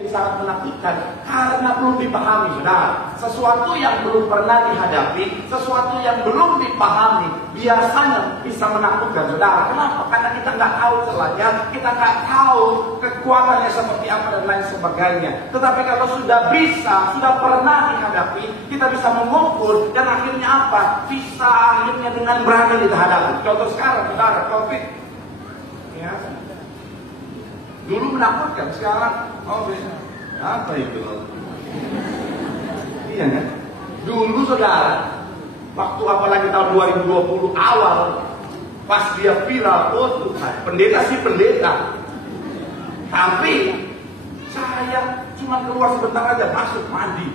sangat menakutkan karena belum dipahami, saudara. Sesuatu yang belum pernah dihadapi, sesuatu yang belum dipahami, biasanya bisa menakutkan, saudara. Kenapa? Karena kita nggak tahu celahnya, kita nggak tahu kekuatannya seperti apa dan lain sebagainya. Tetapi kalau sudah pernah dihadapi, kita bisa mengukur dan akhirnya apa? Bisa akhirnya dengan berani kita hadapi. Contoh sekarang, saudara, COVID. Ya. Dulu menakutkan, sekarang apa itu? Iya kan? Dulu saudara, waktu apalagi tahun 2020 awal, pas dia viral, oh Tuhan, pendeta sih pendeta, tapi saya cuma keluar sebentar aja, masuk mandi,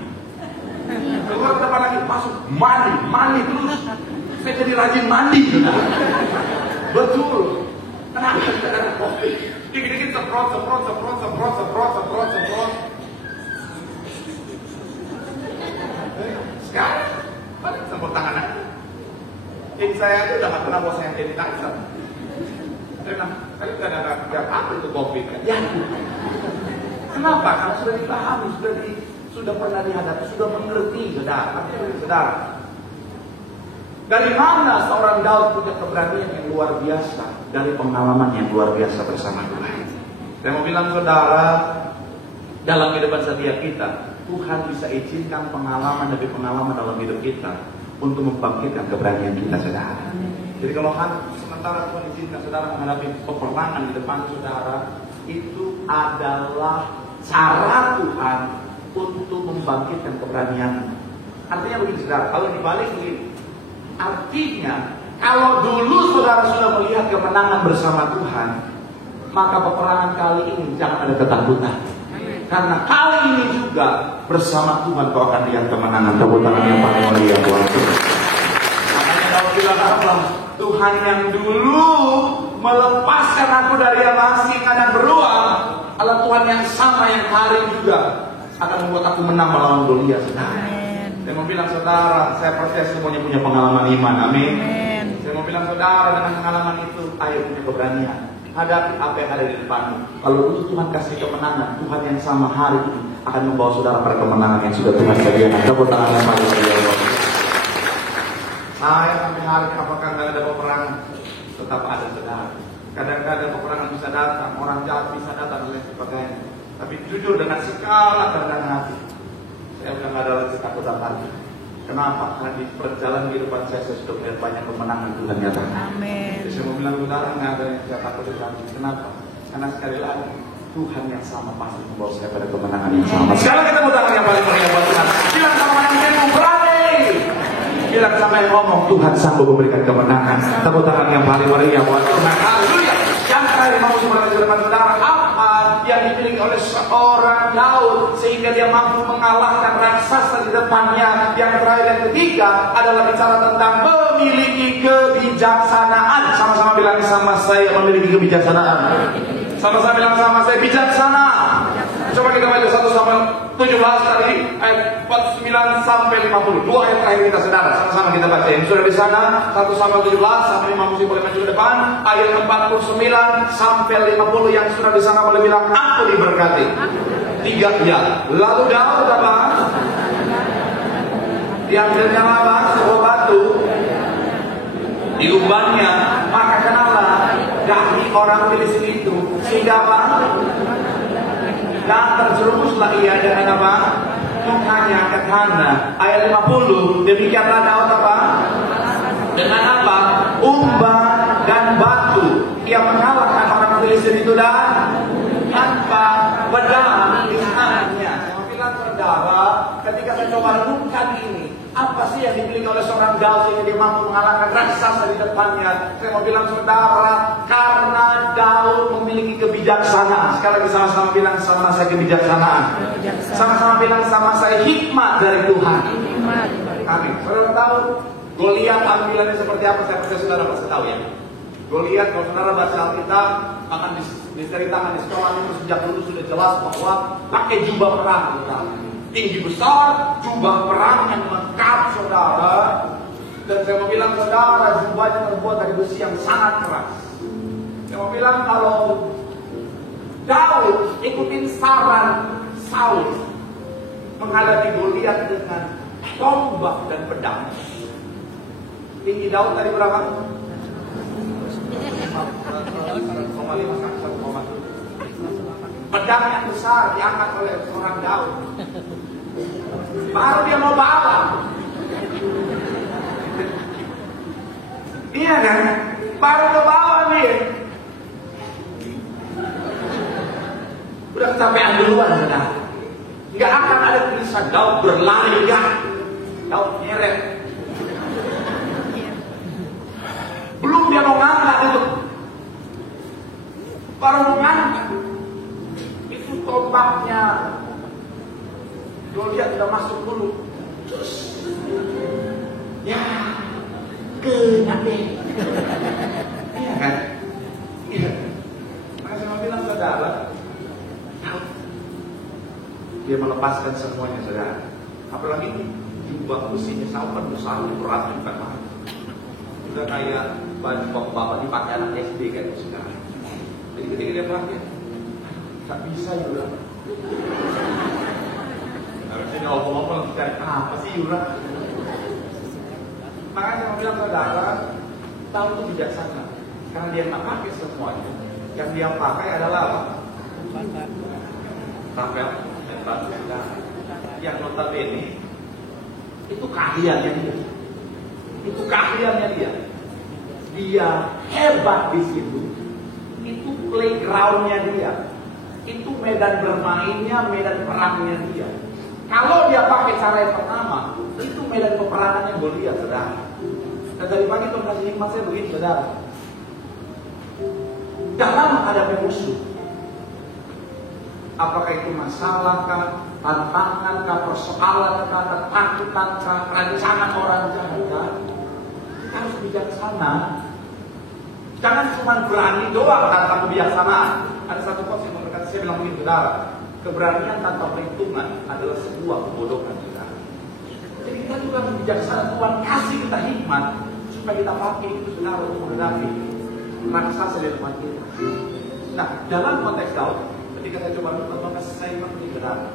keluar depan lagi, masuk mandi terus, saya jadi rajin mandi. Betul. Kenapa kita ada COVID? Dikit-dikit semprot. Sekarang, balik semprot tangan aja. Tim saya aja udah gak pernah bawa saya sanitizer. Kali udah ada apa itu COVID kan? Ya. Kenapa? Karena sudah dipahami, sudah pernah dihadapi, sudah mengerti, saudara. Dari mana seorang Daud punya keberanian yang luar biasa? Dari pengalaman yang luar biasa bersama Tuhan. Saya mau bilang saudara, dalam kehidupan setiap kita, Tuhan bisa izinkan pengalaman demi pengalaman dalam hidup kita untuk membangkitkan keberanian kita, saudara. Jadi kalau sementara Tuhan izinkan saudara menghadapi peperangan di depan saudara, itu adalah cara Tuhan untuk membangkitkan keberanian. Artinya begini, saudara, kalau dibalik begini. Artinya, kalau dulu saudara sudah melihat kemenangan bersama Tuhan, maka peperangan kali ini jangan ada ketakutan. Karena kali ini juga bersama Tuhan kau akan lihat kemenangan. Tepuk tangan yang paling mulia buat Tuhan. Makanya Daud bilang apa? Tuhan yang dulu melepaskan aku dari yang asing dan beruang, adalah Tuhan yang sama yang hari juga akan membuat aku menang melawan Goliat. Saya mau bilang saudara, saya percaya semuanya punya pengalaman iman, amin. Saya mau bilang saudara, dengan pengalaman itu, ayo punya keberanian. Hadapi apa yang ada di depanmu. Kalau dulu Tuhan kasih kemenangan, Tuhan yang sama hari ini akan membawa saudara pada kemenangan yang sudah Tuhan sediakan. Tepuk tangan yang paling mulia. Saya sampai hari ini apakah nggak ada peperangan? Tetap ada, saudara. Kadang-kadang peperangan bisa datang, orang jahat bisa datang dan lain sebagainya. Tapi jujur dengan segala kerendahan hati, saya udah gak ada lagi ketakutan lagi. Kenapa? Karena di perjalanan kehidupan saya sudah melihat banyak kemenangan Tuhan nyatakan. Amin. Jadi saya mau bilang saudara, gak ada yang saya takut lagi. Kenapa? Karena sekali lagi Tuhan yang sama pasti membawa saya pada kemenangan yang sama. Sekarang kita mau tangan yang paling mulia buat Tuhan. Bilang sama yang mau berani. Bilang sama yang ngomong, Tuhan sanggup memberikan kemenangan. Tepuk tangan yang paling mulia buat Tuhan. Haleluya. Yang terakhir mau sebenarnya di depan saudara, apa yang dimiliki oleh seorang Daud sehingga dia mampu mengalahkan raksasa di depannya? Yang terakhir yang ketiga adalah bicara tentang memiliki kebijaksanaan. Sama-sama bilang sama saya, memiliki kebijaksanaan. Sama-sama bilang sama saya, bijaksana. Coba kita baca 1 Samuel 17 tadi ayat 49 sampai 50. Dua ayat terakhir kita, saudara. Sama-sama kita baca. Yang sudah di sana 1 Samuel 17 sampai 50 boleh maju ke depan. Ayat 49 sampai 50 yang sudah di sana boleh bilang aku diberkati. 3 ya. Lalu Daud apa? Diambilnya apa? Sebuah batu, diumbannya, maka kenalah dari orang Filistin itu sehingga apa? Dan terjerumuslah ia dengan apa? Mukanya ke tanah. Ayat 50. Demikianlah Daud apa? Dengan apa? Umban dan batu. Ia mengalahkan orang Filistin itu dan tanpa pedang di tangannya. Saya bilang saudara, ketika saya coba renungkan ini, apa sih yang dimiliki oleh seorang Daud sehingga dia mampu mengalahkan raksasa di depannya? Saya mau bilang saudara, karena Daud memiliki kebijaksanaan. Sekali lagi sama-sama bilang sama saya kebijaksanaan. Sama-sama bilang sama saya hikmat dari Tuhan. Amin. Saudara tahu Goliat tampilannya seperti apa? Saya percaya saudara pasti tahu ya. Goliat kalau saudara baca Alkitab akan diceritakan di sekolah itu sejak dulu sudah jelas bahwa pakai jubah perang, saudara. Tinggi besar, jubah perang yang lengkap, saudara. Dan saya mau bilang saudara, jubahnya terbuat dari besi yang sangat keras. Saya mau bilang kalau Daud ikutin saran Saul menghadapi Goliat dengan tombak dan pedang. Tinggi Daud tadi berapa? 5,5. Pedang yang besar diangkat oleh seorang Daud. Baru dia mau bawa. Iya kan? Baru mau bawa nih. Udah kecapean duluan sudah. Nggak akan ada tulisan Daud berlari ya. Daud nyeret. Belum dia mau ngangkat itu. Baru mau ngangkat. Itu tombaknya Goliat sudah masuk dulu. Terus ya kena deh. Iya kan? Iya. Maka saya bilang saudara, dia melepaskan semuanya saudara. Apalagi jubah besinya Saul kan besar, berat bukan main. Udah kayak baju bapak dipakai anak SD kan saudara. Jadi ketika dia pakai, tak bisa Yura. Harusnya dia ngomong-ngomong cari apa sih Yura? Makanya saya bilang saudara, tahu itu bijaksana. Karena dia tak pakai semuanya. Yang dia pakai adalah apa? Rapel. Yang notabene itu keahliannya dia. Itu keahliannya dia. Dia hebat di situ. Itu playgroundnya dia. Itu medan bermainnya, medan perangnya dia. Kalau dia pakai cara yang pertama, itu medan peperangannya Goliat, saudara. Dan dari pagi Tuhan kasih hikmat saya begini, saudara. Dalam menghadapi musuh, apakah itu masalah kah, tantangan kah, persoalan kah, ketakutan kah, rancangan orang jahat kah, kita harus bijaksana. Jangan cuma berani doang tanpa kebijaksanaan. Ada satu quote yang berkata, saya bilang begini saudara, keberanian tanpa perhitungan adalah sebuah kebodohan saudara. Jadi kita juga harus bijaksana. Tuhan kasih kita hikmat supaya kita pakai itu saudara untuk menghadapi raksasa di depan kita. Nah, dalam konteks Daud, ketika saya coba nonton kasih saya begini saudara,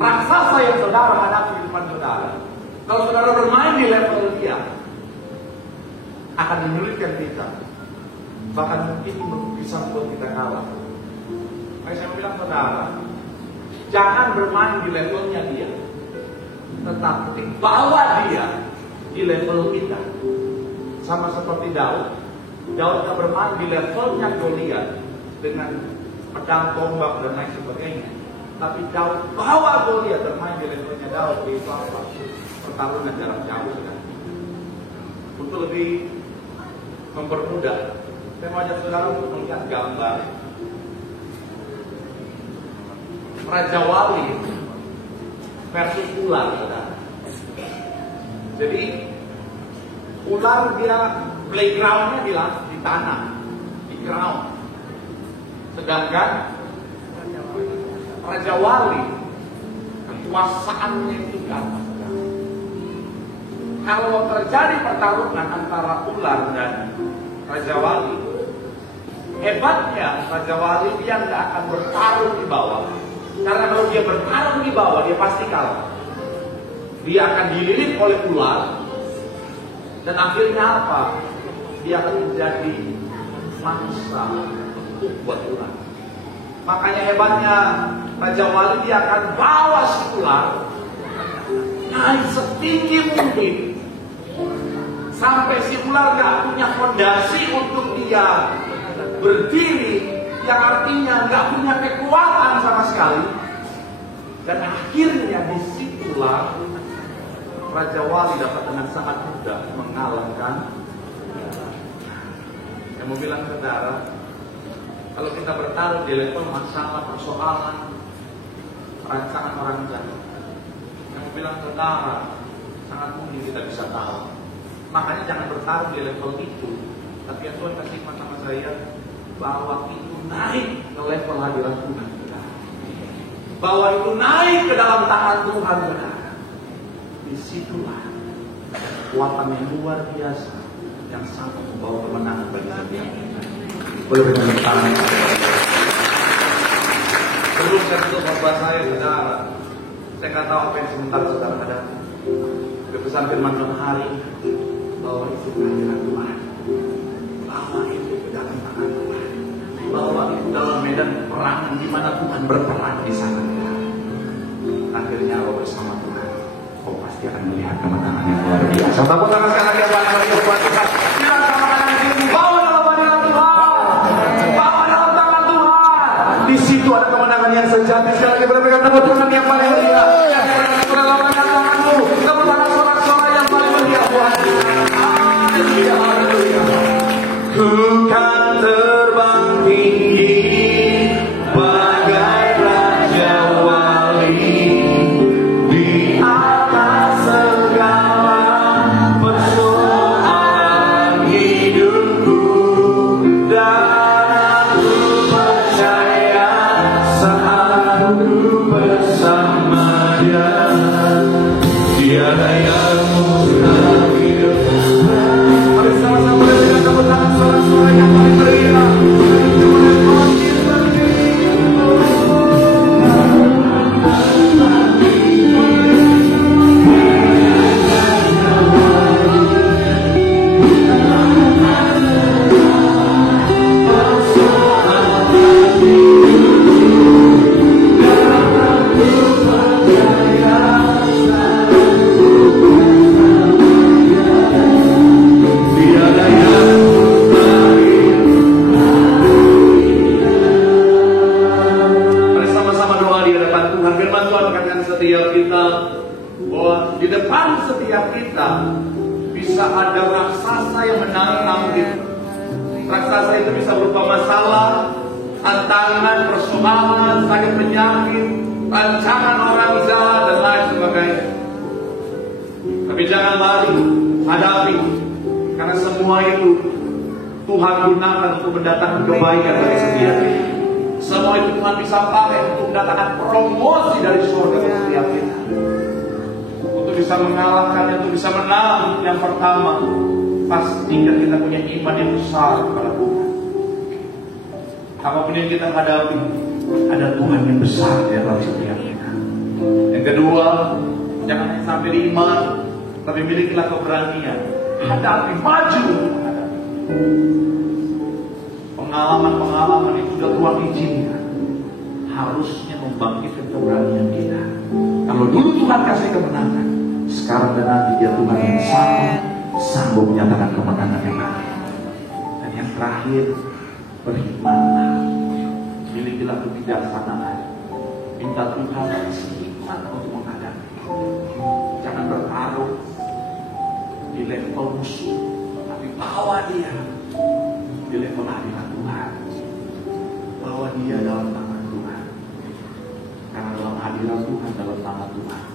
raksasa yang saudara hadapi di depan saudara, kalau saudara bermain di level dia, akan menyulitkan kita, bahkan mungkin bisa membuat kita kalah. Makanya saya bilang saudara, jangan bermain di levelnya dia, tetapi bawa dia di level kita. Sama seperti Daud, Daud bermain di levelnya Goliat dengan pedang, tombak dan lain sebagainya. Tapi Daud bawa Goliat bermain di levelnya Daud di apa? Pertarungan jarak jauh kan. Untuk lebih mempermudah, saya mau ajak saudara untuk melihat gambar Raja Wali versus ular, saudara. Jadi ular dia playgroundnya di tanah, di ground. Sedangkan Raja Wali kekuasaannya itu di atas. Kalau terjadi pertarungan antara ular dan Raja Wali, hebatnya Raja Wali dia nggak akan bertarung di bawah. Karena kalau dia bertarung di bawah, dia pasti kalah. Dia akan dililit oleh ular, dan akhirnya apa? Dia akan menjadi mangsa empuk buat ular. Makanya hebatnya Raja Wali, dia akan bawa si ular naik setinggi mungkin, sampai si ular gak punya fondasi untuk dia berdiri, yang artinya gak punya kekuatan sama sekali. Dan akhirnya disitulah Raja Wali dapat dengan sangat mudah mengalahkan. Yang mau bilang saudara, kalau kita bertaruh di level masalah, persoalan, rancangan orang jahat, yang mau bilang saudara, sangat mungkin kita bisa tahu. Makanya jangan bertaruh di level itu. Tapi yang Tuhan kasih hikmat sama saya, bahwa itu naik ke level hadirat Tuhan. Bahwa itu naik ke dalam tangan Tuhan. Disitulah kekuatan yang luar biasa yang sangat membawa kemenangan bagi kita. Boleh berikan tangan. Sebelum saya tutup khotbah saya, saudara, saya nggak tahu apa yang sementara saudara hadapi. Kepesan firman Tuhan hari bahwa itu kehadiran Tuhan, bawa itu ke dalam tangan Tuhan, bawa itu dalam medan perang di mana Tuhan berperang di sana. Akhirnya lo bersama Tuhan, kau pasti akan melihat kemenangan yang luar biasa. Tepuk tangan sekali lagi buat Tuhan. Kita sama-sama bawa dalam hadirat Tuhan, bawa dalam tangan Tuhan. Di situ ada kemenangan yang sejati. Sekali lagi berikan tepuk tangan yang paling mulia. Dalam tanganmu, tepuk tangan sorak-sorak yang paling mulia Tuhan. Haleluya, haleluya. Ku kan terbang tinggi bagai raja wali di atas segala persoalan hidupku, dan aku percaya saat aku bersama Dia, tiada yang mustahil. Mari sama-sama dengan tepuk tangan sorak-sorak yang paling meriah. Di depan setiap kita bisa ada raksasa yang menantang kita. Raksasa itu bisa berupa masalah, tantangan, persoalan, sakit penyakit, rancangan orang jahat dan lain sebagainya. Tapi jangan lari, hadapi, karena semua itu Tuhan gunakan untuk mendatangkan kebaikan bagi setiap kita. Semua itu Tuhan bisa pakai untuk mendatangkan promosi dari surga bagi setiap kita. Bisa mengalahkannya, untuk bisa menang. Yang pertama, pastikan kita punya iman yang besar kepada Tuhan. Apapun yang kita hadapi, ada Tuhan yang besar di dalam setiap kita. Yang kedua, jangan hanya sampai di iman, tapi milikilah keberanian. Hadapi, maju. Pengalaman-pengalaman itu sudah Tuhan izinkan, harusnya membangkitkan keberanian kita. Kalau dulu Tuhan kasih kemenangan, sekarang dan nanti Dia Tuhan yang sanggup menyatakan kemenangan yang lain. Dan yang terakhir, berhikmatlah, milikilah kebijaksanaan. Minta Tuhan kasih hikmat untuk menghadapi. Jangan bertaruh di level musuh, tapi bawa dia di level hadirat Tuhan. Bawa dia dalam tangan Tuhan. Karena dalam hadirat Tuhan, dalam tangan Tuhan,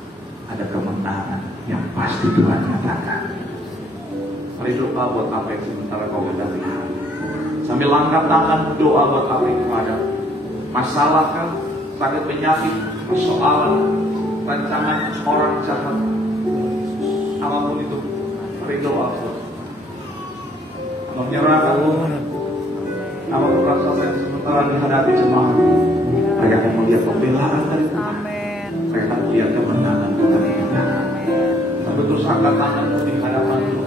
ada kemenangan yang pasti Tuhan nyatakan. Mari doa buat apa yang sementara kau hadapi. Sambil angkat tangan, doa buat apa yang kau hadapi. Masalah kan, sakit penyakit, persoalan, rancangan orang jahat, apapun itu. Mari doa buat. Kalau menyerahkan apapun raksasa yang sementara dihadapi jemaat, saya akan melihat pembelaan dari Tuhan. Saya akan melihat kemenangan Tuhan. Tapi terus angkat tangan di hadapan Tuhan.